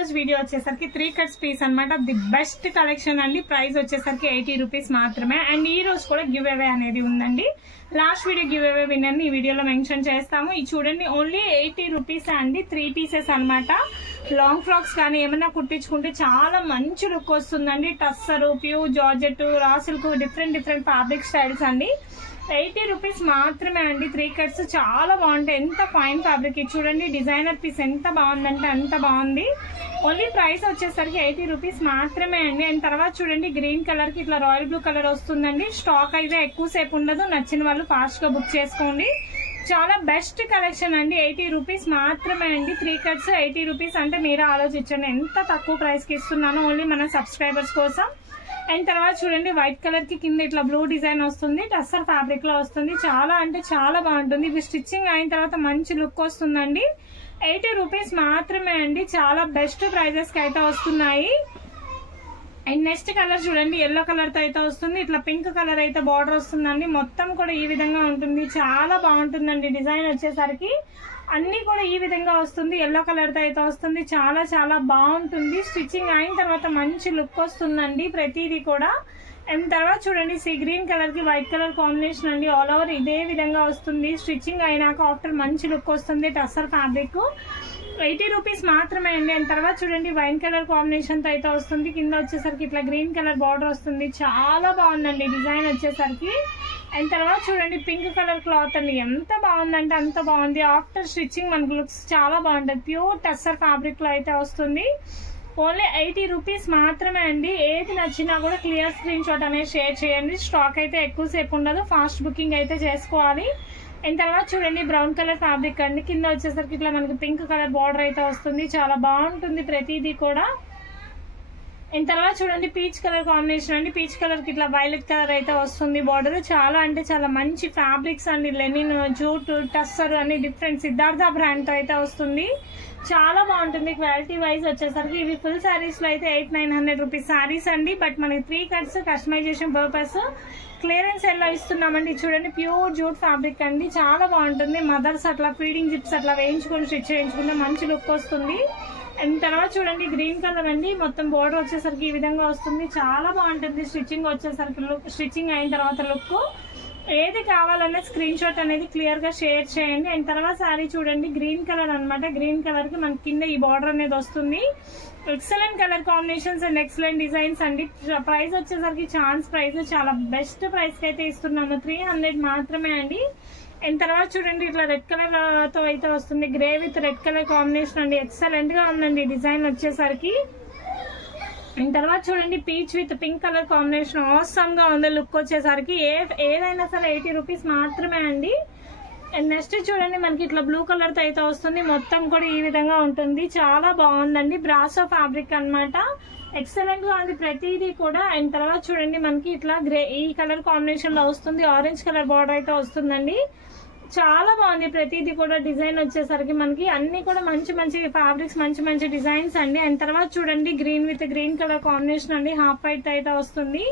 రోజు వీడియో వచ్చేసరికి 3 cuts piece అన్నమాట. ది బెస్ట్ కలెక్షన్ అండి. ప్రైస్ వచ్చేసరికి 80 రూపీస్ మాత్రమే. అండ్ ఈ రోజు కూడా గివ్ అవే అనేది ఉందండి. Last video give away winner ఈ వీడియోలో మెన్షన్ చేస్తాము. ఇది చూడండి, ఓన్లీ 80 రూపీస్ అండి. 3 పీసెస్ అన్నమాట. లాంగ్ ఫ్రాక్స్ కానీ ఏమైనా కుట్టించుకుంటే చాలా మంచి లుక్ వస్తుందండి. Tussar, pure georgette, raw silk, different fabric styles అండి. 80 రూపీస్ మాత్రమే అండి. 3 కట్స్ చాలా బాగుంటాయి. ఎంత ఫైన్ ఫ్యాబ్రిక్. ఇది చూడండి, డిజైనర్ పీస్ ఎంత బాగుందంటే అంత బాగుంది. ఓన్లీ ప్రైస్ వచ్చేసరికి 80 రూపీస్ మాత్రమే అండి. అండ్ తర్వాత చూడండి, గ్రీన్ కలర్ కి ఇట్లా రాయల్ బ్లూ కలర్ వస్తుందండి. స్టాక్ అయితే ఎక్కువసేపు ఉండదు. నచ్చిన వాళ్ళు ఫాస్ట్ గా బుక్ చేసుకోండి. చాలా బెస్ట్ కలెక్షన్ అండి. 80 రూపీస్ మాత్రమే అండి. 3 కట్స్ 80 రూపీస్ అంటే మీరే ఆలోచించండి ఎంత తక్కువ ప్రైస్ కి ఇస్తున్నాను ఓన్లీ మన సబ్స్క్రైబర్స్ కోసం. అండ్ తర్వాత చూడండి, వైట్ కలర్ కి కింద ఇట్లా బ్లూ డిజైన్ వస్తుంది. టస్సర్ ఫ్యాబ్రిక్ లో వస్తుంది. చాలా అంటే చాలా బాగుంటుంది. ఇవి స్టిచ్చింగ్ అయిన తర్వాత మంచి లుక్ వస్తుందండి. 80 రూపీస్ మాత్రమే అండి. చాలా బెస్ట్ ప్రైజెస్ కి అయితే వస్తున్నాయి. అండ్ నెక్స్ట్ కలర్ చూడండి, ఎల్లో కలర్ తో అయితే వస్తుంది. ఇట్లా పింక్ కలర్ అయితే బార్డర్ వస్తుందండి. మొత్తం కూడా ఈ విధంగా ఉంటుంది. చాలా బాగుంటుందండి. డిజైన్ వచ్చేసరికి అన్ని కూడా ఈ విధంగా వస్తుంది. ఎల్లో కలర్ తో అయితే వస్తుంది. చాలా బాగుంటుంది. స్టిచ్చింగ్ అయిన తర్వాత మంచి లుక్ వస్తుందండి ప్రతిదీ కూడా. అండ్ తర్వాత చూడండి, సీ గ్రీన్ కలర్ కి వైట్ కలర్ కాంబినేషన్ అండి. ఆల్ ఓవర్ ఇదే విధంగా వస్తుంది. స్టిచ్చింగ్ అయినాక ఆఫ్టర్ మంచి లుక్ వస్తుంది. టస్సర్ ఫ్యాబ్రిక్ 80 రూపీస్ మాత్రమే అండి. అండ్ తర్వాత చూడండి, వైన్ కలర్ కాంబినేషన్ తో అయితే వస్తుంది. కింద వచ్చేసరికి ఇట్లా గ్రీన్ కలర్ బార్డర్ వస్తుంది. చాలా బాగుందండి డిజైన్ వచ్చేసరికి. అండ్ తర్వాత చూడండి, పింక్ కలర్ క్లాత్ అండి. ఎంత బాగుందంటే అంత బాగుంది. ఆఫ్టర్ స్టిచ్చింగ్ మనకు లుక్స్ చాలా బాగుంటుంది. ప్యూర్ టస్సర్ ఫ్యాబ్రిక్ లో అయితే వస్తుంది. ఓన్లీ 80 రూపీస్ మాత్రమే అండి. ఏది నచ్చినా కూడా క్లియర్ స్క్రీన్ షాట్ అనేది షేర్ చేయండి. స్టాక్ అయితే ఎక్కువసేపు ఉండదు. ఫాస్ట్ బుకింగ్ అయితే చేసుకోవాలి. అండ్ తర్వాత చూడండి, బ్రౌన్ కలర్ ఫ్యాబ్రిక్ అండి. కింద వచ్చేసరికి ఇట్లా మనకి పింక్ కలర్ బార్డర్ అయితే వస్తుంది. చాలా బాగుంటుంది ప్రతిదీ కూడా. అండ్ తర్వాత చూడండి, పీచ్ కలర్ కాంబినేషన్ అండి. పీచ్ కలర్ కి ఇట్లా వైలెట్ కలర్ అయితే వస్తుంది బార్డర్. చాలా అంటే చాలా మంచి ఫ్యాబ్రిక్స్ అండి. లెనిన్, జూట్, టస్సర్ అన్ని డిఫరెంట్ సిద్ధార్థ బ్రాండ్ తో అయితే వస్తుంది. చాలా బాగుంటుంది. క్వాలిటీ వైజ్ వచ్చేసరికి ఇవి ఫుల్ శారీస్ లో అయితే 800-900 రూపీస్ శారీస్ అండి. బట్ మనకి 3 కట్స్ కస్టమైజేషన్ పర్పస్ క్లియరెన్స్ ఎలా ఇస్తున్నామండి. చూడండి, ప్యూర్ జూట్ ఫ్యాబ్రిక్ అండి. చాలా బాగుంటుంది. మదర్స్ అట్లా ఫీడింగ్ జిప్స్ అట్లా వేయించుకొని స్టిచ్ చేయించుకుంటే మంచి లుక్ వస్తుంది. అండ్ తర్వాత చూడండి, గ్రీన్ కలర్ అండి. మొత్తం బోర్డర్ వచ్చేసరికి ఈ విధంగా వస్తుంది. చాలా బాగుంటుంది. స్టిచ్చింగ్ వచ్చేసరికి లుక్, స్టిచ్చింగ్ అయిన తర్వాత లుక్. ఏది కావాలన్నా స్క్రీన్ షాట్ అనేది క్లియర్ గా షేర్ చేయండి. అండ్ తర్వాత శారీ చూడండి, గ్రీన్ కలర్ అనమాట. గ్రీన్ కలర్ కి మనకి కింద ఈ బార్డర్ అనేది వస్తుంది. Excellent colour combinations and excellent designs అండి. ప్రైస్ వచ్చేసరికి ఛాన్స్ ప్రైస్, చాలా బెస్ట్ ప్రైస్ కి అయితే ఇస్తున్నాము. 300 మాత్రమే అండి. అండ్ తర్వాత చూడండి, ఇట్లా రెడ్ కలర్ తో అయితే వస్తుంది. Grey with red colour combination అండి. ఎక్సలెంట్ గా ఉందండి డిజైన్ వచ్చేసరికి. అండ్ తర్వాత చూడండి, peach with pink colour combination awesome గా ఉంది లుక్ వచ్చేసరికి. ఏదైనా సరే 80 రూపీస్ మాత్రమే అండి. అండ్ నెక్స్ట్ చూడండి, మనకి ఇట్లా బ్లూ కలర్ తో అయితే వస్తుంది. మొత్తం కూడా ఈ విధంగా ఉంటుంది. చాలా బాగుందండి. బ్రాసో ఫ్యాబ్రిక్ అన్నమాట. ఎక్సలెంట్ గా ఉంది ప్రతిదీ కూడా. అండ్ తర్వాత చూడండి, మనకి ఇట్లా గ్రే ఈ కలర్ కాంబినేషన్ లో వస్తుంది. ఆరెంజ్ కలర్ బార్డర్ అయితే వస్తుందండి. చాలా బాగుంది ప్రతిదీ కూడా. డిజైన్ వచ్చేసరికి మనకి అన్ని కూడా మంచి ఫ్యాబ్రిక్స్, మంచి డిజైన్స్ అండి. అండ్ తర్వాత చూడండి, green with green colour combination అండి. హాఫ్ వైట్ అయితే వస్తుంది.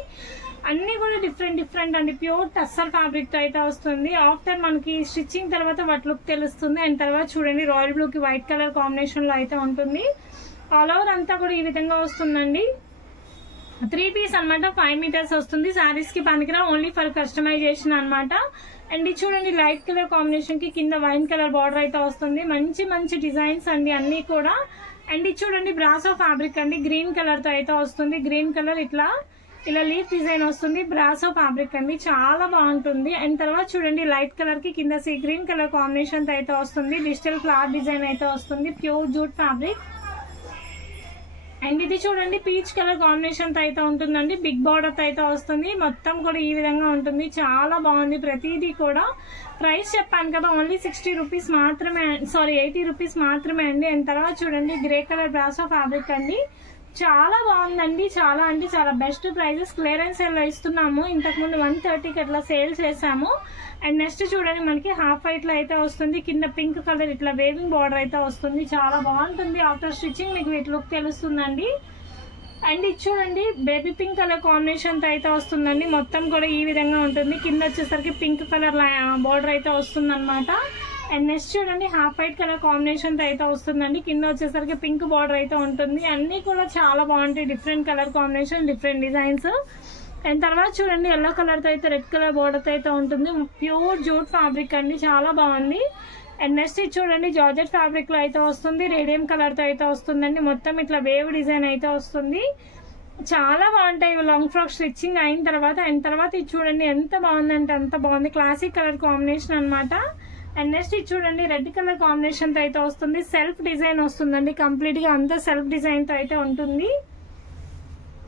అన్ని కూడా డిఫరెంట్ అండి. ప్యూర్ టస్సర్ ఫ్యాబ్రిక్ తో అయితే వస్తుంది. ఆఫ్టర్ మనకి స్టిచ్చింగ్ తర్వాత వాటి లుక్ తెలుస్తుంది. అండ్ తర్వాత చూడండి, రాయల్ బ్లూ కి వైట్ కలర్ కాంబినేషన్ లో అయితే ఉంటుంది. ఆల్ ఓవర్ అంతా కూడా ఈ విధంగా వస్తుందండి. 3 పీస్ అనమాట. 5 మీటర్స్ వస్తుంది. శారీస్ కి పనికిరా, ఓన్లీ ఫర్ కస్టమైజేషన్ అనమాట. అండ్ ఇది చూడండి, లైట్ కలర్ కాంబినేషన్ కి కింద వైన్ కలర్ బార్డర్ అయితే వస్తుంది. మంచి డిజైన్స్ అండి అన్ని కూడా. అండ్ ఇది చూడండి, బ్రాసో ఫ్యాబ్రిక్ అండి. గ్రీన్ కలర్ తో అయితే వస్తుంది. గ్రీన్ కలర్ ఇలా లీఫ్ డిజైన్ వస్తుంది. బ్రాసో ఫ్యాబ్రిక్ అండి. చాలా బాగుంటుంది. అండ్ తర్వాత చూడండి, లైట్ కలర్ కి కింద సీ గ్రీన్ కలర్ కాంబినేషన్ తో అయితే వస్తుంది. డిజిటల్ క్లాత్ డిజైన్ అయితే వస్తుంది. Pure jute fabric. అండ్ ఇది చూడండి, పీచ్ కలర్ కాంబినేషన్ తో అయితే ఉంటుందండి. బిగ్ బార్డర్ తో అయితే వస్తుంది. మొత్తం కూడా ఈ విధంగా ఉంటుంది. చాలా బాగుంది ప్రతిదీ కూడా. ప్రైస్ చెప్పాను కదా, ఓన్లీ 60 రూపీస్ మాత్రమే, 80 రూపీస్ మాత్రమే అండి. అండ్ తర్వాత చూడండి, గ్రే కలర్ బ్రాసో ఫ్యాబ్రిక్ అండి. చాలా బాగుందండి. చాలా అంటే చాలా బెస్ట్ ప్రైజెస్ క్లియరెన్స్ సేల్ లో ఇస్తున్నాము. ఇంతకుముందు 130కి అట్లా సేల్ చేసాము. అండ్ నెక్స్ట్ చూడండి, మనకి హాఫ్ వైట్ లో అయితే వస్తుంది. కింద పింక్ కలర్ ఇట్లా వేవింగ్ బార్డర్ అయితే వస్తుంది. చాలా బాగుంటుంది. ఆఫ్టర్ స్టిచ్చింగ్ మీకు వీటి లుక్ తెలుస్తుందండి. అండ్ ఇది చూడండి, బేబీ పింక్ కలర్ కాంబినేషన్ తో అయితే వస్తుందండి. మొత్తం కూడా ఈ విధంగా ఉంటుంది. కింద వచ్చేసరికి పింక్ కలర్ బార్డర్ అయితే వస్తుంది అనమాట. అండ్ నెక్స్ట్ చూడండి హాఫ్ వైట్ కలర్ కాంబినేషన్ తో అయితే వస్తుందండి. కింద వచ్చేసరికి పింక్ బార్డర్ అయితే ఉంటుంది. అన్ని కూడా చాలా బాగుంటాయి, different colour combination, different designs. And తర్వాత చూడండి ఎల్లో కలర్ తో అయితే రెడ్ కలర్ బార్డర్ తో అయితే ఉంటుంది. ప్యూర్ జూట్ ఫ్యాబ్రిక్ అండి, చాలా బాగుంది. అండ్ నెక్స్ట్ ఇది చూడండి జార్జెట్ ఫ్యాబ్రిక్ లో అయితే వస్తుంది. రేడియం కలర్ తో అయితే వస్తుందండి. మొత్తం ఇట్లా వేవ్ డిజైన్ అయితే వస్తుంది. చాలా బాగుంటాయి లాంగ్ ఫ్రాక్ స్టిచ్చింగ్ అయిన తర్వాత. అండ్ తర్వాత ఇది చూడండి ఎంత బాగుందంటే అంత బాగుంది, క్లాసిక్ కలర్ కాంబినేషన్ అనమాట. అండ్ నెక్స్ట్ ఇది చూడండి రెడ్ కలర్ కాంబినేషన్ తో అయితే వస్తుంది. సెల్ఫ్ డిజైన్ వస్తుందండి, కంప్లీట్ గా అంతా సెల్ఫ్ డిజైన్ తో అయితే ఉంటుంది.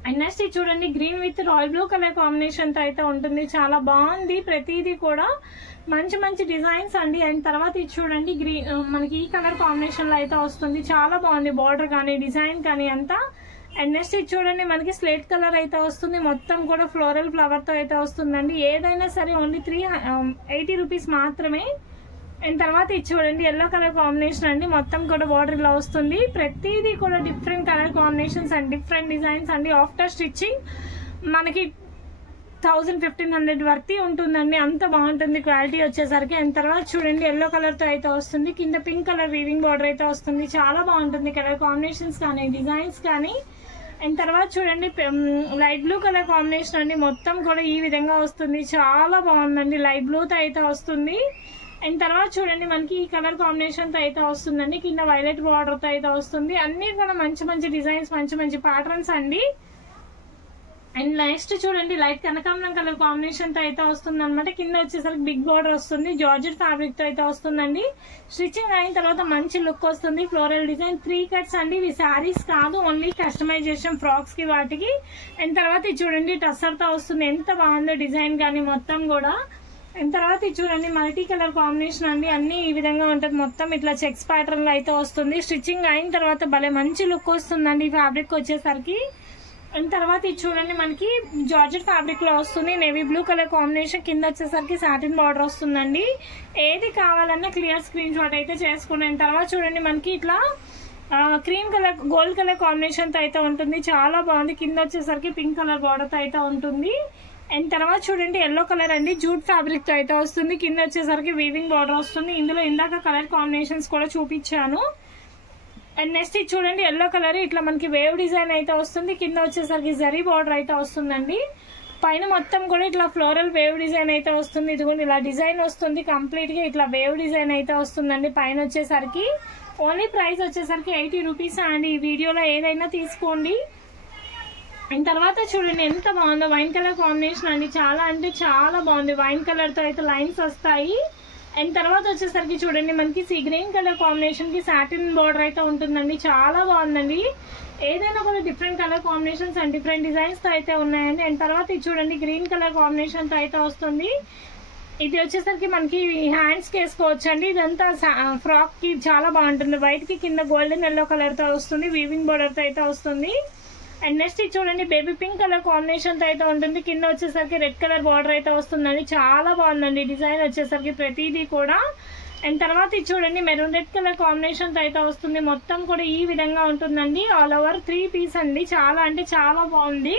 అండ్ నెక్స్ట్ ఇది చూడండి green with royal blue colour combination తో అయితే ఉంటుంది. చాలా బాగుంది, ప్రతిదీ కూడా మంచి మంచి డిజైన్స్ అండి. అండ్ తర్వాత ఇది చూడండి గ్రీన్ మనకి ఈ కలర్ కాంబినేషన్ లో అయితే వస్తుంది. చాలా బాగుంది బార్డర్ కానీ డిజైన్ కానీ అంతా. అండ్ నెక్స్ట్ ఇది చూడండి మనకి స్లేట్ కలర్ అయితే వస్తుంది. మొత్తం కూడా ఫ్లోరల్ ఫ్లవర్ తో అయితే వస్తుందండి. ఏదైనా సరే ఓన్లీ 380 రూపీస్ మాత్రమే. అండ్ తర్వాత ఇది చూడండి ఎల్లో కలర్ కాంబినేషన్ అండి. మొత్తం కూడా బార్డర్ ఇలా వస్తుంది. ప్రతిదీ కూడా different colour combinations and different designs అండి. ఆఫ్టర్ స్టిచ్చింగ్ మనకి 1500 వర్తి ఉంటుందండి, అంత బాగుంటుంది క్వాలిటీ వచ్చేసరికి. అండ్ తర్వాత చూడండి ఎల్లో కలర్ తో అయితే వస్తుంది. కింద పింక్ కలర్ వీవింగ్ బార్డర్ అయితే వస్తుంది. చాలా బాగుంటుంది కలర్ కాంబినేషన్స్ కానీ డిజైన్స్ కానీ. అండ్ తర్వాత చూడండి లైట్ బ్లూ కలర్ కాంబినేషన్ అండి. మొత్తం కూడా ఈ విధంగా వస్తుంది. చాలా బాగుందండి, లైట్ బ్లూ తో అయితే వస్తుంది. అండ్ తర్వాత చూడండి మనకి ఈ కలర్ కాంబినేషన్ తో అయితే వస్తుందండి. కింద వైలెట్ బార్డర్ తో అయితే వస్తుంది. అన్ని కూడా మంచి మంచి డిజైన్స్, మంచి మంచి ప్యాటర్న్స్ అండి. అండ్ నెక్స్ట్ చూడండి లైట్ కనకాంబరం కలర్ కాంబినేషన్ తో అయితే వస్తుంది అనమాట. కింద వచ్చేసరికి బిగ్ బార్డర్ వస్తుంది. జార్జెట్ ఫ్యాబ్రిక్ తో అయితే వస్తుందండి. స్టిచ్చింగ్ అయిన తర్వాత మంచి లుక్ వస్తుంది. ఫ్లోరల్ డిజైన్ 3 కట్స్ అండి. ఇవి శారీస్ కాదు, ఓన్లీ కస్టమైజేషన్ ఫ్రాక్స్ కి వాటికి. అండ్ తర్వాత ఇది చూడండి టస్సర్ తో వస్తుంది. ఎంత బాగుందో డిజైన్ కానీ మొత్తం కూడా. అండ్ తర్వాత ఇది చూడండి మల్టీ కలర్ కాంబినేషన్ అండి. అన్ని ఈ విధంగా ఉంటుంది. మొత్తం ఇట్లా చెక్స్ ప్యాటర్న్ లో అయితే వస్తుంది. స్టిచ్చింగ్ అయిన తర్వాత భలే మంచి లుక్ వస్తుందండి ఈ ఫ్యాబ్రిక్ వచ్చేసరికి. అండ్ తర్వాత ఇది చూడండి మనకి జార్జెట్ ఫ్యాబ్రిక్ లో వస్తుంది. నేవీ బ్లూ కలర్ కాంబినేషన్, కింద వచ్చేసరికి సాటిన్ బార్డర్ వస్తుందండి. ఏది కావాలన్నా క్లియర్ స్క్రీన్ షాట్ అయితే చేసుకున్నాను. తర్వాత చూడండి మనకి ఇట్లా cream colour gold colour combination తో అయితే ఉంటుంది. చాలా బాగుంది. కింద వచ్చేసరికి పింక్ కలర్ బార్డర్ తో అయితే ఉంటుంది. అండ్ తర్వాత చూడండి ఎల్లో కలర్ అండి, జూట్ ఫ్యాబ్రిక్ తో అయితే వస్తుంది. కింద వచ్చేసరికి వీవింగ్ బార్డర్ వస్తుంది. ఇందులో ఇందాక కలర్ కాంబినేషన్స్ కూడా చూపించాను. అండ్ నెక్స్ట్ ఇది చూడండి ఎల్లో కలర్ ఇట్లా మనకి వేవ్ డిజైన్ అయితే వస్తుంది. కింద వచ్చేసరికి జరీ బార్డర్ అయితే వస్తుందండి. పైన మొత్తం కూడా ఇట్లా ఫ్లోరల్ వేవ్ డిజైన్ అయితే వస్తుంది. ఇదిగోండి ఇలా డిజైన్ వస్తుంది. కంప్లీట్ గా ఇట్లా వేవ్ డిజైన్ అయితే వస్తుందండి. పైన వచ్చేసరికి ఓన్లీ ప్రైస్ వచ్చేసరికి 80 రూపీస్ అండి. ఈ వీడియోలో ఏదైనా తీసుకోండి. అండ్ తర్వాత చూడండి ఎంత బాగుందో వైన్ కలర్ కాంబినేషన్ అండి. చాలా అంటే చాలా బాగుంది. వైన్ కలర్ తో అయితే లైన్స్ వస్తాయి. అండ్ తర్వాత వచ్చేసరికి చూడండి మనకి సీ గ్రీన్ కలర్ కాంబినేషన్ కి సాటిన్ బార్డర్ అయితే ఉంటుందండి. చాలా బాగుందండి. ఏదైనా కూడా different colour combinations and different designs తో అయితే ఉన్నాయండి. అండ్ తర్వాత ఇది చూడండి గ్రీన్ కలర్ కాంబినేషన్ తో అయితే వస్తుంది. ఇది వచ్చేసరికి మనకి హ్యాండ్స్ కి వేసుకోవచ్చు అండి. ఇదంతా ఫ్రాక్ కి చాలా బాగుంటుంది. వైట్ కి కింద గోల్డెన్ ఎల్లో కలర్ తో వస్తుంది. వీవింగ్ బార్డర్ తో అయితే వస్తుంది. అండ్ నెక్స్ట్ ఇది చూడండి బేబీ పింక్ కలర్ కాంబినేషన్ తో అయితే ఉంటుంది. కింద వచ్చేసరికి రెడ్ కలర్ బార్డర్ అయితే వస్తుందండి. చాలా బాగుందండి డిజైన్ వచ్చేసరికి ప్రతిదీ కూడా. అండ్ తర్వాత ఇది చూడండి మెరూన్ రెడ్ కలర్ కాంబినేషన్ తో అయితే వస్తుంది. మొత్తం కూడా ఈ విధంగా ఉంటుందండి. ఆల్ ఓవర్ 3 పీస్ అండి. చాలా అంటే చాలా బాగుంది.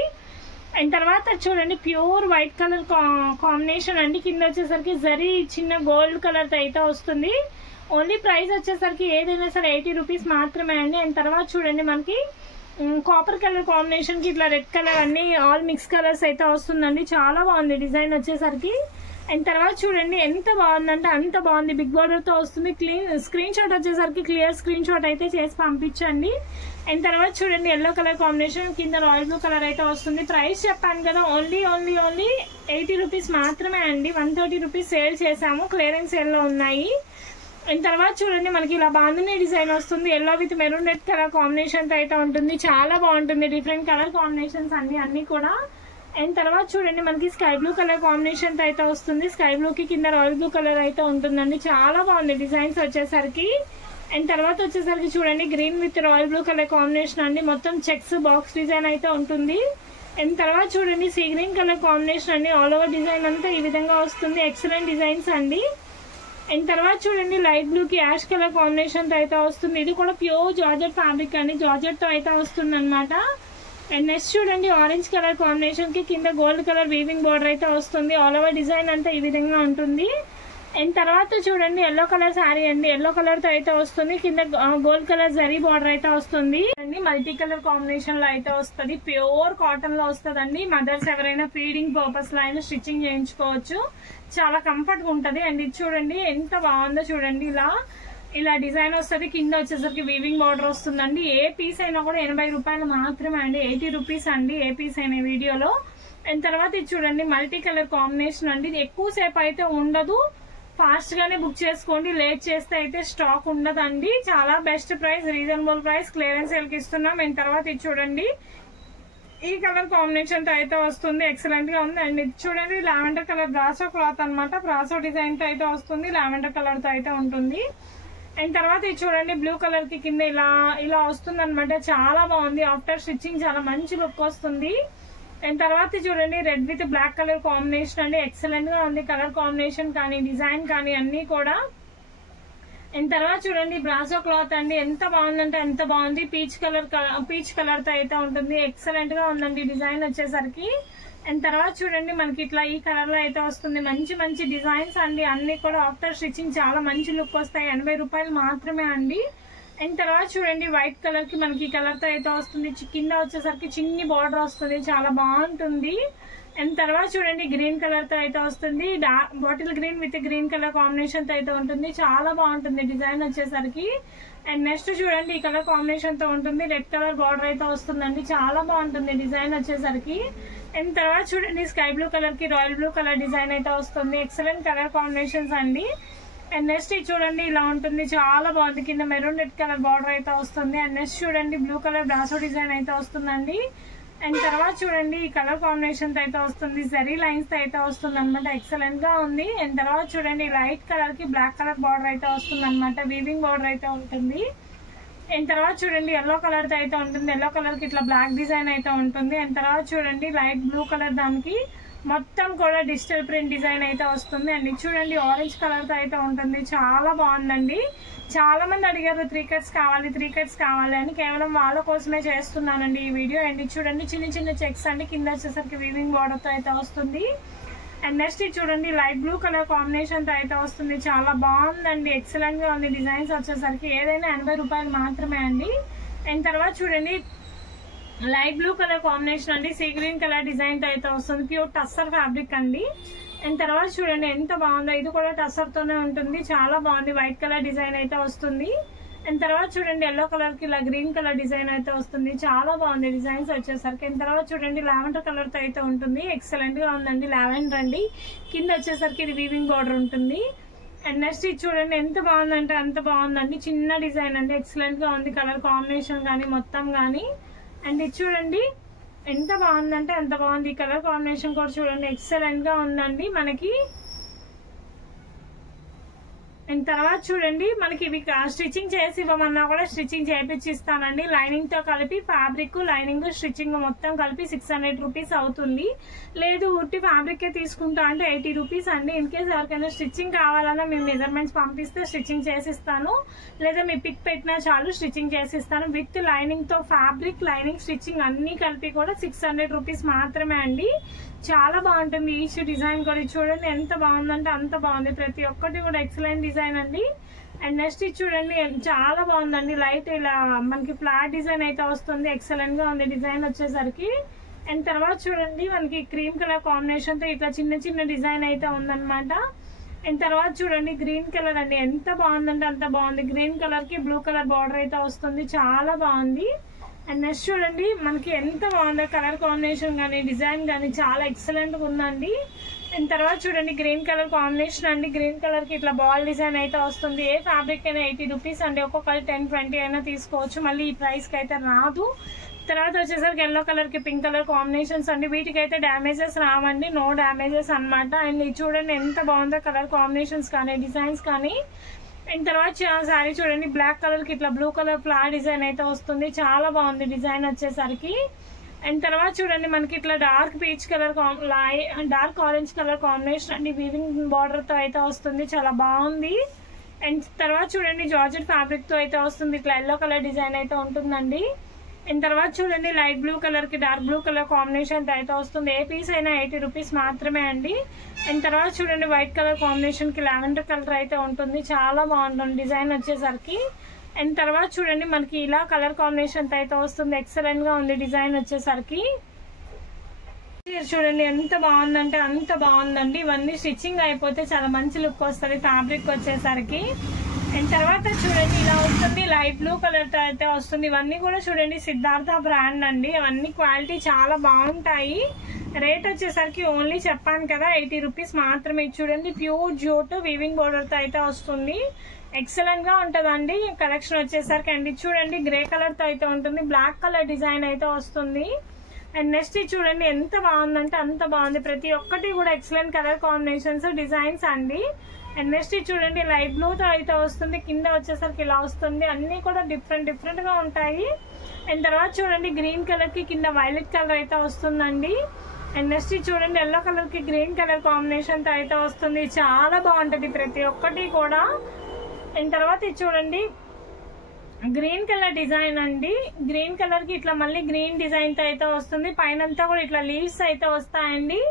అండ్ తర్వాత చూడండి ప్యూర్ వైట్ కలర్ కాంబినేషన్ అండి. కింద వచ్చేసరికి జరీ చిన్న గోల్డ్ కలర్ తో అయితే వస్తుంది. ఓన్లీ ప్రైస్ వచ్చేసరికి ఏదైనా సరే 80 రూపీస్ మాత్రమే అండి. అండ్ తర్వాత చూడండి మనకి కాపర్ కలర్ కాంబినేషన్ కి ఇట్లా రెడ్ కలర్ అన్ని ఆల్ మిక్స్ కలర్స్ అయితే వస్తుందండి. చాలా బాగుంది డిజైన్ వచ్చేసరికి. అండ్ తర్వాత చూడండి ఎంత బాగుందంటే అంత బాగుంది. బిగ్ బార్డర్ తో వస్తుంది. స్క్రీన్ షాట్ వచ్చేసరికి క్లియర్ స్క్రీన్ షాట్ అయితే చేసి పంపించండి. అండ్ తర్వాత చూడండి ఎల్లో కలర్ కాంబినేషన్ కింద రాయల్ బ్లూ కలర్ అయితే వస్తుంది. ప్రైస్ చెప్పాను కదా ఓన్లీ 80 రూపీస్ మాత్రమే అండి. 130 రూపీస్ సేల్ చేసాము, క్లియరెన్స్ సేల్ లో ఉన్నాయి. అండ్ తర్వాత చూడండి మనకి ఇలా బాందిని డిజైన్ వస్తుంది. Yellow with maroon red colour combination తో అయితే ఉంటుంది. చాలా బాగుంటుంది. డిఫరెంట్ కలర్ కాంబినేషన్స్ అన్ని కూడా. అండ్ తర్వాత చూడండి మనకి స్కై బ్లూ కలర్ కాంబినేషన్ తో అయితే వస్తుంది. స్కై బ్లూ కి కింద రాయల్ బ్లూ కలర్ అయితే ఉంటుందండి. చాలా బాగుంది డిజైన్స్ వచ్చేసరికి. అండ్ తర్వాత వచ్చేసరికి చూడండి green with royal blue colour combination అండి. మొత్తం చెక్స్ బాక్స్ డిజైన్ అయితే ఉంటుంది. అండ్ తర్వాత చూడండి సీ గ్రీన్ కలర్ కాంబినేషన్ అండి. ఆల్ ఓవర్ డిజైన్ అంతా ఈ విధంగా వస్తుంది. ఎక్సలెంట్ డిజైన్స్ అండి. అండ్ తర్వాత చూడండి లైట్ బ్లూ కి యాష్ కలర్ కాంబినేషన్ తో అయితే వస్తుంది. ఇది కూడా ప్యూర్ జార్జెట్ ఫ్యాబ్రిక్ అండి. జార్జెట్ తో అయితే వస్తుంది అనమాట. అండ్ నెక్స్ట్ చూడండి ఆరెంజ్ కలర్ కాంబినేషన్ కి కింద గోల్డ్ కలర్ వీవింగ్ బార్డర్ అయితే వస్తుంది. ఆల్ ఓవర్ డిజైన్ అంతా ఈ విధంగా ఉంటుంది. అండ్ తర్వాత చూడండి ఎల్లో కలర్ శారీ అండి, ఎల్లో కలర్ తో అయితే వస్తుంది, కింద గోల్డ్ కలర్ జరీ బార్డర్ అయితే వస్తుంది అండి, మల్టీ కలర్ కాంబినేషన్ లో అయితే వస్తుంది, ప్యూర్ కాటన్ లో వస్తుందండి. మదర్స్ ఎవరైనా ఫీడింగ్ పర్పస్ లో అయినా స్టిచ్చింగ్ చేయించుకోవచ్చు, చాలా కంఫర్ట్ గా ఉంటది. అండ్ ఇది చూడండి ఎంత బాగుందో చూడండి, ఇలా డిజైన్ వస్తుంది, కింద వచ్చేసరికి వీవింగ్ బార్డర్ వస్తుందండి. ఏ పీస్ అయినా కూడా 80 రూపాయలు మాత్రమే అండి, 80 రూపీస్ అండి ఏ పీస్ అయిన వీడియోలో. అండ్ తర్వాత ఇది చూడండి మల్టీ కలర్ కాంబినేషన్ అండి, ఇది ఎక్కువ సేపు అయితే ఉండదు, ఫాస్ట్ గానే బుక్ చేసుకోండి, లేట్ చేస్తే అయితే స్టాక్ ఉండదండి. చాలా best price, reasonable price, clearance sale కి ఇస్తున్నాం. అండ్ తర్వాత ఇది చూడండి ఈ కలర్ కాంబినేషన్ తో అయితే వస్తుంది, ఎక్సలెంట్ గా ఉంది. అండ్ ఇది చూడండి లావెండర్ కలర్ బ్రాసో క్లాత్ అనమాట, బ్రాసో డిజైన్ తో అయితే వస్తుంది, లావెండర్ కలర్ తో అయితే ఉంటుంది. అండ్ తర్వాత ఇది చూడండి బ్లూ కలర్ కి కింద ఇలా వస్తుంది అనమాట, చాలా బాగుంది. ఆఫ్టర్ స్టిచ్చింగ్ చాలా మంచి లుక్ వస్తుంది. అండ్ తర్వాత చూడండి red with black colour combination అండి, ఎక్సలెంట్ గా ఉంది కలర్ కాంబినేషన్ కానీ డిజైన్ కానీ అన్ని కూడా. అండ్ తర్వాత చూడండి బ్రాసో క్లాత్ అండి, ఎంత బాగుందంటే ఎంత బాగుంది, పీచ్ కలర్ తో అయితే ఉంటుంది, ఎక్సలెంట్ గా ఉందండి డిజైన్ వచ్చేసరికి. అండ్ తర్వాత చూడండి మనకి ఇట్లా ఈ కలర్ లో అయితే వస్తుంది, మంచి మంచి డిజైన్స్ అండి, అన్ని కూడా ఆఫ్టర్ స్టిచ్చింగ్ చాలా మంచి లుక్ వస్తాయి, 80 రూపాయలు మాత్రమే అండి. అండ్ తర్వాత చూడండి వైట్ కలర్ కి మనకి ఈ కలర్ తో అయితే వస్తుంది, కింద వచ్చేసరికి చిన్ని బార్డర్ వస్తుంది, చాలా బాగుంటుంది. అండ్ తర్వాత చూడండి గ్రీన్ కలర్ తో అయితే వస్తుంది, bottle green with green colour combination తో అయితే ఉంటుంది, చాలా బాగుంటుంది డిజైన్ వచ్చేసరికి. అండ్ నెక్స్ట్ చూడండి ఈ కలర్ కాంబినేషన్ తో ఉంటుంది, రెడ్ కలర్ బార్డర్ అయితే వస్తుందండి, చాలా బాగుంటుంది డిజైన్ వచ్చేసరికి. అండ్ తర్వాత చూడండి స్కై బ్లూ కలర్ కి రాయల్ బ్లూ కలర్ డిజైన్ అయితే వస్తుంది, ఎక్సలెంట్ కలర్ కాంబినేషన్స్ అండి. అండ్ నెక్స్ట్ చూడండి ఇలా ఉంటుంది, చాలా బాగుంది, కింద మెరూన్ రెడ్ కలర్ బార్డర్ అయితే వస్తుంది. అండ్ నెక్స్ట్ చూడండి బ్లూ కలర్ బ్రాసో డిజైన్ అయితే వస్తుందండి. అండ్ తర్వాత చూడండి ఈ కలర్ కాంబినేషన్ తో అయితే వస్తుంది, జరీ లైన్స్ తో అయితే వస్తుంది అనమాట, ఎక్సలెంట్ గా ఉంది. అండ్ తర్వాత చూడండి లైట్ కలర్ కి బ్లాక్ కలర్ బార్డర్ అయితే వస్తుంది అనమాట, వీవింగ్ బార్డర్ అయితే ఉంటుంది. అండ్ తర్వాత చూడండి ఎల్లో కలర్ తో అయితే ఉంటుంది, ఎల్లో కలర్ కి ఇట్లా బ్లాక్ డిజైన్ అయితే ఉంటుంది. అండ్ తర్వాత చూడండి లైట్ బ్లూ కలర్ దానికి మొత్తం కూడా డిజిటల్ ప్రింట్ డిజైన్ అయితే వస్తుంది. అండ్ చూడండి ఆరెంజ్ కలర్ తో అయితే ఉంటుంది, చాలా బాగుందండి. చాలా మంది అడిగారు 3 కట్స్ కావాలి 3 కట్స్ కావాలి అని, కేవలం వాళ్ళ కోసమే చేస్తున్నానండి ఈ వీడియో. అండ్ చూడండి చిన్న చిన్న చెక్స్ అండి, కింద వచ్చేసరికి వీవింగ్ బార్డర్ తో అయితే వస్తుంది. అండ్ నెక్స్ట్ చూడండి లైట్ బ్లూ కలర్ కాంబినేషన్ తో అయితే వస్తుంది, చాలా బాగుందండి, ఎక్సలెంట్ గా ఉంది. డిజైన్స్ వచ్చేసరికి ఏదైనా 80 రూపాయలు మాత్రమే అండి. అండ్ తర్వాత చూడండి లైట్ బ్లూ కలర్ కాంబినేషన్ అండి, సీ గ్రీన్ కలర్ డిజైన్ తో అయితే వస్తుంది, ప్యూర్ టస్సర్ ఫ్యాబ్రిక్ అండి. అండ్ తర్వాత చూడండి ఎంత బాగుందో, ఇది కూడా టస్సర్ తోనే ఉంటుంది, చాలా బాగుంది, వైట్ కలర్ డిజైన్ అయితే వస్తుంది. అండ్ తర్వాత చూడండి ఎల్లో కలర్ కి ఇలా గ్రీన్ కలర్ డిజైన్ అయితే వస్తుంది, చాలా బాగుంది డిజైన్స్ వచ్చేసరికి. అండ్ తర్వాత చూడండి లావెండర్ కలర్ తో అయితే ఉంటుంది, ఎక్సలెంట్ గా ఉందండి, లావెండర్ అండి, కింద వచ్చేసరికి ఇది వీవింగ్ బార్డర్ ఉంటుంది. అండ్ నెక్స్ట్ ఇది చూడండి ఎంత బాగుందంటే అంత బాగుందండి, చిన్న డిజైన్ అండి, ఎక్సలెంట్ గా ఉంది కలర్ కాంబినేషన్ కానీ మొత్తం కానీ. అండ్ ఇది చూడండి ఎంత బాగుందంటే అంత బాగుంది, ఈ కలర్ కాంబినేషన్ కూడా చూడండి ఎక్సలెంట్ గా ఉందండి మనకి. అండ్ తర్వాత చూడండి మనకి ఇవి స్టిచ్చింగ్ చేసి ఇవ్వమన్నా కూడా స్టిచ్చింగ్ చేయించి ఇస్తానండి, లైనింగ్ తో కలిపి ఫ్యాబ్రిక్ లైనింగ్ స్టిచ్చింగ్ మొత్తం కలిపి 600 రూపీస్ అవుతుంది. లేదు ఉట్టి ఫ్యాబ్రిక్ తీసుకుంటా అంటే 80 రూపీస్ అండి. ఇన్ కేస్ ఎవరికైనా స్టిచ్చింగ్ కావాలన్నా మేము మెజర్మెంట్స్ పంపిస్తే స్టిచ్చింగ్ చేసిస్తాను, లేదా మీ పిక్ పెట్టినా చాలు స్టిచ్చింగ్ చేసిస్తాను. విత్ లైనింగ్ తో ఫ్యాబ్రిక్ లైనింగ్ స్టిచ్చింగ్ అన్ని కలిపి కూడా 600 రూపీస్ మాత్రమే అండి. చాలా బాగుంటుంది ఈచ్ డిజైన్ కూడా, చూడండి ఎంత బాగుందంటే అంత బాగుంది, ప్రతి ఒక్కటి కూడా ఎక్సలెంట్ డిజైన్ అండి. అండ్ నెక్స్ట్ ఇది చూడండి చాలా బాగుందండి, లైట్ ఇలా మనకి ఫ్లాట్ డిజైన్ అయితే వస్తుంది, ఎక్సలెంట్ గా ఉంది డిజైన్ వచ్చేసరికి. అండ్ తర్వాత చూడండి మనకి క్రీమ్ కలర్ కాంబినేషన్ తో ఇట్లా చిన్న చిన్న డిజైన్ అయితే ఉందన్నమాట. అండ్ తర్వాత చూడండి గ్రీన్ కలర్ అండి, ఎంత బాగుందంటే అంత బాగుంది, గ్రీన్ కలర్ కి బ్లూ కలర్ బార్డర్ అయితే వస్తుంది, చాలా బాగుంది. అండ్ నెక్స్ట్ చూడండి మనకి ఎంత బాగుందో కలర్ కాంబినేషన్ కానీ డిజైన్ కానీ చాలా ఎక్సలెంట్ గా ఉందండి. అండ్ తర్వాత చూడండి గ్రీన్ కలర్ కాంబినేషన్ అండి, గ్రీన్ కలర్ కి ఇట్లా బాల్ డిజైన్ అయితే వస్తుంది. ఏ ఫ్యాబ్రిక్ అయినా 80 రూపీస్ అండి, ఒక్కొక్కరు 10-20 అయినా తీసుకోవచ్చు, మళ్ళీ ఈ ప్రైస్ కి అయితే రాదు. తర్వాత వచ్చేసరికి ఎల్లో కలర్ కి పింక్ కలర్ కాంబినేషన్స్ అండి, వీటికైతే డ్యామేజెస్ రావండి, నో డ్యామేజెస్ అనమాట. అండ్ ఇది చూడండి ఎంత బాగుందో కలర్ కాంబినేషన్స్ కానీ డిజైన్స్ కానీ. అండ్ తర్వాత శారీ చూడండి బ్లాక్ కలర్ కి ఇట్లా బ్లూ కలర్ ఫ్లవర్ డిజైన్ అయితే వస్తుంది, చాలా బాగుంది డిజైన్ వచ్చేసరికి. అండ్ తర్వాత చూడండి మనకి ఇట్లా dark peach colour dark orange colour combination అండి, వీవింగ్ బార్డర్ తో అయితే వస్తుంది, చాలా బాగుంది. అండ్ తర్వాత చూడండి జార్జెట్ ఫ్యాబ్రిక్ తో అయితే వస్తుంది, ఇట్లా ఎల్లో కలర్ డిజైన్ అయితే ఉంటుందండి. అండ్ తర్వాత చూడండి లైట్ బ్లూ కలర్ కి డార్క్ బ్లూ కలర్ కాంబినేషన్ అయితే వస్తుంది. ఏ పీస్ అయినా 80 రూపీస్ మాత్రమే అండి. అండ్ తర్వాత చూడండి వైట్ కలర్ కాంబినేషన్ కి లావెండర్ కలర్ అయితే ఉంటుంది. చాలా బాగుంటుంది డిజైన్ వచ్చేసరికి. అండ్ తర్వాత చూడండి మనకి ఇలా కలర్ కాంబినేషన్ అయితే వస్తుంది. ఎక్సలెంట్ గా ఉంది డిజైన్ వచ్చేసరికి. చూడండి ఎంత బాగుందంటే అంత బాగుందండి. ఇవన్నీ స్టిచ్చింగ్ అయిపోతే చాలా మంచి లుక్ వస్తుంది ఫ్యాబ్రిక్ వచ్చేసరికి. అండ్ తర్వాత చూడండి ఇలా ఉంటుంది లైట్ బ్లూ కలర్ తో అయితే వస్తుంది. ఇవన్నీ కూడా చూడండి సిద్ధార్థ బ్రాండ్ అండి. అవన్నీ క్వాలిటీ చాలా బాగుంటాయి. రేట్ వచ్చేసరికి ఓన్లీ చెప్పాను కదా 80 రూపీస్ మాత్రమే. చూడండి ప్యూర్ జూట్ వీవింగ్ బోర్డర్ తో అయితే వస్తుంది. ఎక్సలెంట్ గా ఉంటదండి కలెక్షన్ వచ్చేసరికి. అండ్ చూడండి గ్రే కలర్ తో అయితే ఉంటుంది. బ్లాక్ కలర్ డిజైన్ అయితే వస్తుంది. అండ్ నెక్స్ట్ చూడండి ఎంత బాగుందంటే అంత బాగుంది. ప్రతి ఒక్కటి కూడా ఎక్సలెంట్ కలర్ కాంబినేషన్స్ డిజైన్స్ అండి. అండ్ నెక్స్ట్ చూడండి లైట్ బ్లూ తో అయితే వస్తుంది. కింద వచ్చేసరికి ఇలా వస్తుంది. అన్ని కూడా డిఫరెంట్ గా ఉంటాయి. అండ్ తర్వాత చూడండి గ్రీన్ కలర్ కి కింద వైలెట్ కలర్ అయితే వస్తుందండి. అండ్ నెక్స్ట్ చూడండి ఎల్లో కలర్ కి గ్రీన్ కలర్ కాంబినేషన్ తో అయితే వస్తుంది. చాలా బాగుంటది ప్రతి ఒక్కటి కూడా. అండ్ తర్వాత చూడండి గ్రీన్ కలర్ డిజైన్ అండి. గ్రీన్ కలర్ కి ఇట్లా మళ్ళీ గ్రీన్ డిజైన్ తో అయితే వస్తుంది. పైనంతా కూడా ఇట్లా లీవ్స్ అయితే వస్తాయండి.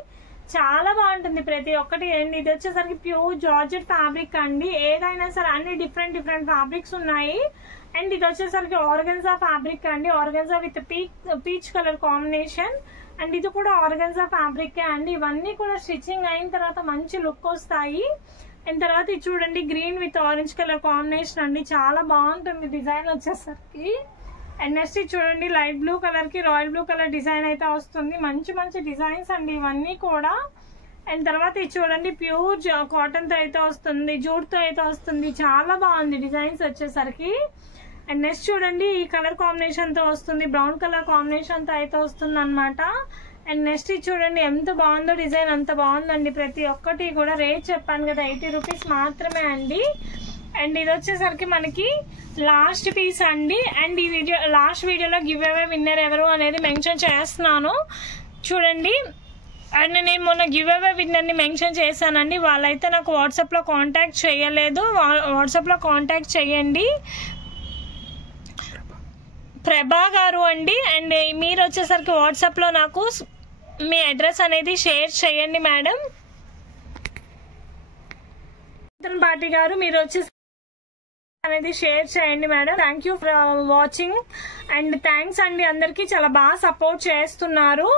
చాలా బాగుంటుంది ప్రతి ఒక్కటి. అండ్ ఇది వచ్చేసరికి ప్యూర్ జార్జెట్ ఫ్యాబ్రిక్ అండి. ఏదైనా సరే అన్ని డిఫరెంట్ ఫ్యాబ్రిక్స్ ఉన్నాయి. అండ్ ఇది వచ్చేసరికి ఆర్గన్జా ఫ్యాబ్రిక్ అండి. Organza with peach colour combination. And ఇది కూడా ఆర్గన్జా ఫ్యాబ్రిక్ అండి. ఇవన్నీ కూడా స్టిచ్చింగ్ అయిన తర్వాత మంచి లుక్ వస్తాయి. అండ్ తర్వాత ఇది చూడండి green with orange colour combination అండి. చాలా బాగుంటుంది డిజైన్ వచ్చేసరికి. అండ్ నెక్స్ట్ చూడండి లైట్ బ్లూ కలర్ కి రాయల్ బ్లూ కలర్ డిజైన్ అయితే వస్తుంది. మంచి డిజైన్స్ అండి ఇవన్నీ కూడా. అండ్ తర్వాత ఇది చూడండి ప్యూర్ కాటన్ తో అయితే వస్తుంది. జూట్ తో అయితే వస్తుంది. చాలా బాగుంది డిజైన్స్ వచ్చేసరికి. అండ్ నెక్స్ట్ చూడండి ఈ కలర్ కాంబినేషన్ తో వస్తుంది. బ్రౌన్ కలర్ కాంబినేషన్ తో అయితే వస్తుంది అనమాట. అండ్ నెక్స్ట్ చూడండి ఎంత బాగుందో డిజైన్. అంత బాగుందండి ప్రతి ఒక్కటి కూడా. రేట్ చెప్పాను కదా 80 రూపీస్ మాత్రమే అండి. అండ్ ఇది వచ్చేసరికి మనకి లాస్ట్ పీస్ అండి. అండ్ ఈ లాస్ట్ వీడియోలో గివ్ అవే విన్నర్ ఎవరు అనేది మెన్షన్ చేస్తున్నాను చూడండి. అండ్ నేను మొన్న గివ్ అవే విన్నర్ ని మెన్షన్ చేశానండి. వాళ్ళైతే నాకు వాట్సాప్ లో కాంటాక్ట్ చేయలేదు. వాట్సాప్ లో కాంటాక్ట్ చేయండి. ప్రభా గారు అండి. అండ్ మీరు వచ్చేసరికి వాట్సాప్ లో నాకు మీ అడ్రస్ అనేది షేర్ చేయండి మేడం. పార్టీ గారు మీరు వచ్చేసి అనేది షేర్ చేయండి madam. Thank you for watching. And thanks అండి అందరికి. చాలా బాగా సపోర్ట్ చేస్తున్నారు.